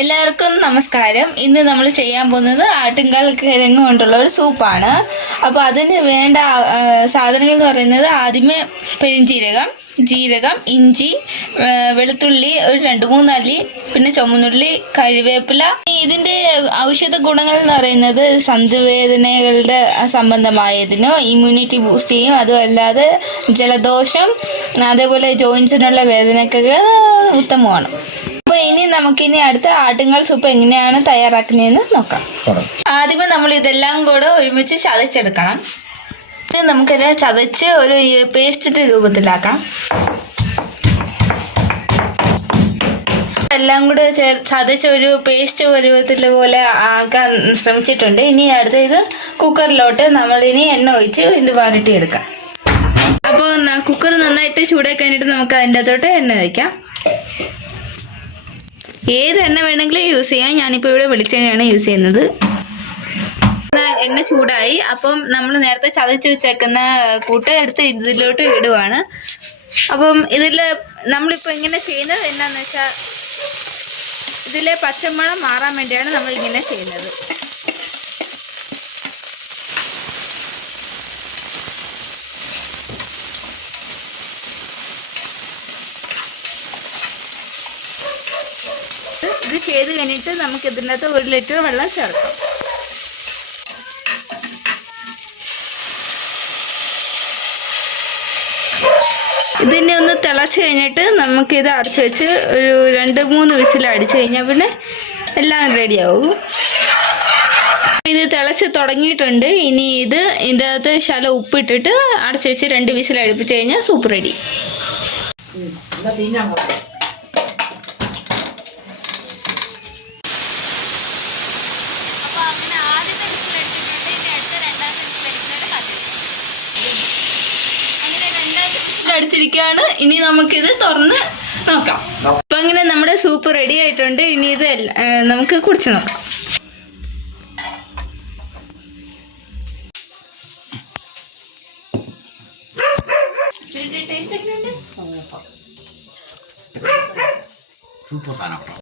എല്ലാവർക്കും നമസ്കാരം. ഇന്ന് നമ്മൾ ചെയ്യാൻ പോകുന്നത് ആട്ടുംകാൽ കിഴങ്ങ് കൊണ്ടുള്ള ഒരു സൂപ്പാണ്. അപ്പോൾ അതിന് വേണ്ട സാധനങ്ങൾ എന്ന് പറയുന്നത് ആദ്യമേ പെരിഞ്ചീരകം ജീരകം ഇഞ്ചി വെളുത്തുള്ളി ഒരു രണ്ട് മൂന്ന് അല്ലി പിന്നെ ചുമന്നുള്ളി കരിവേപ്പില ഇതിന്റെ ഔഷധ ഗുണങ്ങൾ എന്ന് പറയുന്നത് സന്ധിവേദനകളുടെ സംബന്ധമായതിനോ ഇമ്മ്യൂണിറ്റി ബൂസ്റ്റ് ചെയ്യും. അതുമല്ലാതെ ജലദോഷം അതേപോലെ ജോയിൻസിനുള്ള വേദനക്കൊക്കെ ഉത്തമമാണ്. നമുക്കിനി അടുത്ത ആട്ടുങ്ങൾ സൂപ്പ് എങ്ങനെയാണ് തയ്യാറാക്കുന്നതെന്ന് നോക്കാം. ആദ്യമേ നമ്മൾ ഇതെല്ലാം കൂടെ ഒരുമിച്ച് ചതച്ചെടുക്കണം. ഇത് നമുക്കിത് ചതച്ച് ഒരു പേസ്റ്റിന്റെ രൂപത്തിലാക്കാം. എല്ലാം കൂടെ ചതച്ച് ഒരു പേസ്റ്റ് പരുവത്തിൽ പോലെ ആക്കാൻ ശ്രമിച്ചിട്ടുണ്ട്. ഇനി അടുത്ത ഇത് കുക്കറിലോട്ട് നമ്മൾ ഇനി എണ്ണ ഒഴിച്ച് ഇത് വരട്ടിയെടുക്കാം. അപ്പോൾ കുക്കർ നന്നായിട്ട് ചൂടാക്കാനായിട്ട് നമുക്ക് അതിന്റെ അകത്തോട്ട് എണ്ണ ഒഴിക്കാം. ഏത് എണ്ണ വേണമെങ്കിലും യൂസ് ചെയ്യാം. ഞാനിപ്പോൾ ഇവിടെ വെളിച്ചെണ്ണയാണ് യൂസ് ചെയ്യുന്നത്. എണ്ണ ചൂടായി. അപ്പം നമ്മൾ നേരത്തെ ചതച്ച് വെച്ചേക്കുന്ന കൂട്ട് എടുത്ത് ഇതിലോട്ട് ഇടുവാണ്. അപ്പം ഇതിൽ നമ്മളിപ്പോൾ ഇങ്ങനെ ചെയ്യുന്നത് എന്താണെന്ന് വെച്ചാൽ ഇതിലെ പച്ചമണം മാറാൻ വേണ്ടിയാണ് നമ്മൾ ഇങ്ങനെ ചെയ്യുന്നത്. ഇത് ചെയ്ത് കഴിഞ്ഞിട്ട് നമുക്ക് ഇതിനകത്ത് ഒരു ലിറ്റർ വെള്ളം ചേർക്കാം. ഇതിനെ ഒന്ന് തിളച്ച് കഴിഞ്ഞിട്ട് നമുക്കിത് അടച്ചു വെച്ച് ഒരു രണ്ട് മൂന്ന് വിസിൽ അടിച്ചു കഴിഞ്ഞാൽ പിന്നെ എല്ലാം റെഡിയാവും. ഇത് തിളച്ച് തുടങ്ങിയിട്ടുണ്ട്. ഇനി ഇത് ഇതിന്റെ അകത്ത് ശല ഉപ്പിട്ടിട്ട് അടച്ചു വെച്ച് രണ്ട് വിസിൽ അടുപ്പിച്ച് കഴിഞ്ഞാൽ സൂപ്പ് റെഡി. അടിച്ചിരിക്കുകയാണ്. ഇനി നമുക്കിത് തുറന്ന് നോക്കാം. അപ്പൊ അങ്ങനെ നമ്മുടെ സൂപ്പ് റെഡി ആയിട്ടുണ്ട്. ഇനി ഇത് നമുക്ക് കുടിച്ചു നോക്കാം. സൂപ്പർ സാധനം